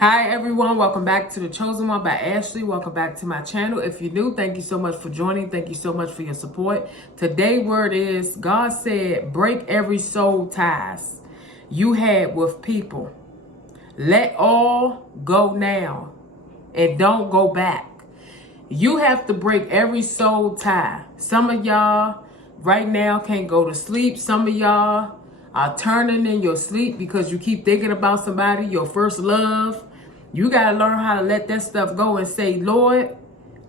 Hi everyone, welcome back to The Chosen One by Ashley. Welcome back to my channel. If you're new, thank you so much for joining. Thank you so much for your support. Today's word is, God said, break every soul ties you had with people. Let all go now and don't go back. You have to break every soul tie. Some of y'all right now can't go to sleep. Some of y'all are turning in your sleep because you keep thinking about somebody, your first love. You got to learn how to let that stuff go and say, Lord,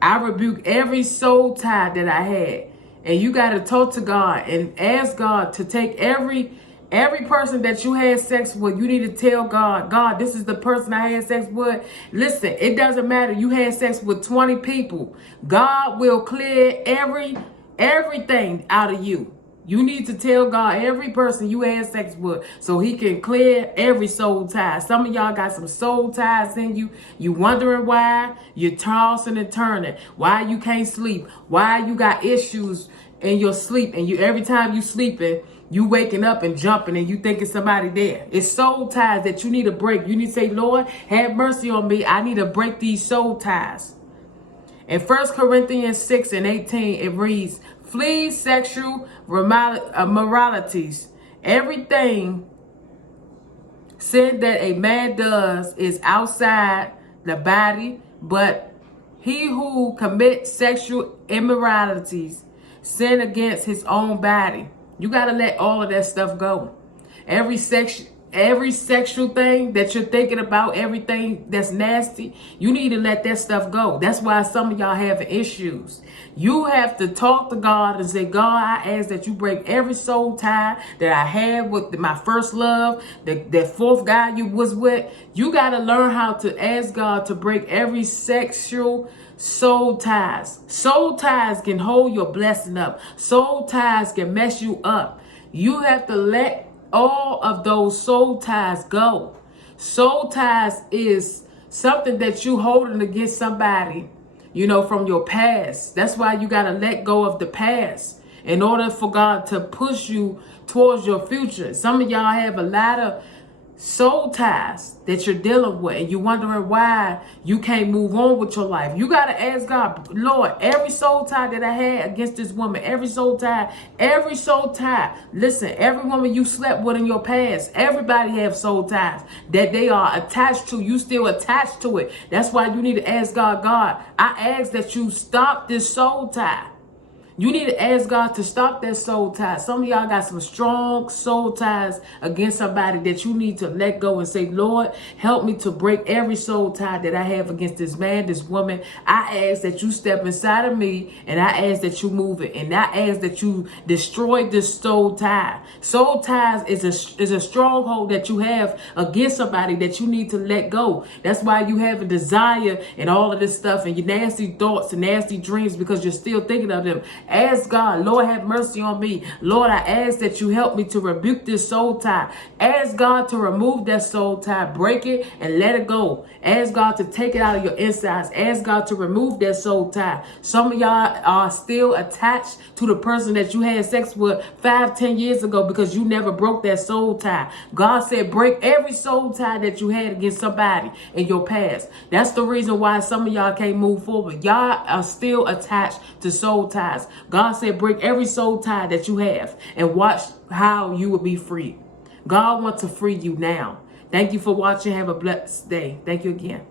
I rebuke every soul tie that I had. And you got to talk to God and ask God to take every person that you had sex with. You need to tell God, God, this is the person I had sex with. Listen, it doesn't matter. You had sex with 20 people. God will clear everything out of you. You need to tell God every person you had sex with so he can clear every soul tie. Some of y'all got some soul ties in you. You wondering why. You're tossing and turning. Why you can't sleep. Why you got issues in your sleep. And you every time you sleeping, you waking up and jumping and you thinking somebody there. It's soul ties that you need to break. You need to say, Lord, have mercy on me. I need to break these soul ties. In 1 Corinthians 6:18, it reads, flee sexual moralities. Everything sin that a man does is outside the body, but he who commits sexual immoralities sin against his own body. You got to let all of that stuff go. Every sexual thing that you're thinking about, everything that's nasty, you need to let that stuff go. That's why some of y'all have issues. You have to talk to God and say, God, I ask that you break every soul tie that I had with my first love, that fourth guy you was with. You got to learn how to ask God to break every sexual soul ties. Soul ties can hold your blessing up. Soul ties can mess you up. You have to let all of those soul ties go. Soul ties is something that you holding against somebody, from your past. That's why you got to let go of the past in order for God to push you towards your future. Some of y'all have a lot of soul ties that you're dealing with and you're wondering why you can't move on with your life. You got to ask God, Lord, every soul tie that I had against this woman, every soul tie, listen, every woman you slept with in your past, everybody have soul ties that they are attached to. You still attached to it. That's why you need to ask God, God, I ask that you stop this soul tie. You need to ask God to stop that soul tie. Some of y'all got some strong soul ties against somebody that you need to let go and say, Lord, help me to break every soul tie that I have against this man, this woman. I ask that you step inside of me and I ask that you move it. And I ask that you destroy this soul tie. Soul ties is a stronghold that you have against somebody that you need to let go. That's why you have a desire and all of this stuff and your nasty thoughts and nasty dreams because you're still thinking of them. Ask God, Lord, have mercy on me. Lord, I ask that you help me to rebuke this soul tie. Ask God to remove that soul tie, break it and let it go. Ask God to take it out of your insides. Ask God to remove that soul tie. Some of y'all are still attached to the person that you had sex with 5-10 years ago because you never broke that soul tie. God said, break every soul tie that you had against somebody in your past. That's the reason why some of y'all can't move forward. Y'all are still attached to soul ties. God said, break every soul tie that you have and watch how you will be free. God wants to free you now. Thank you for watching. Have a blessed day. Thank you again.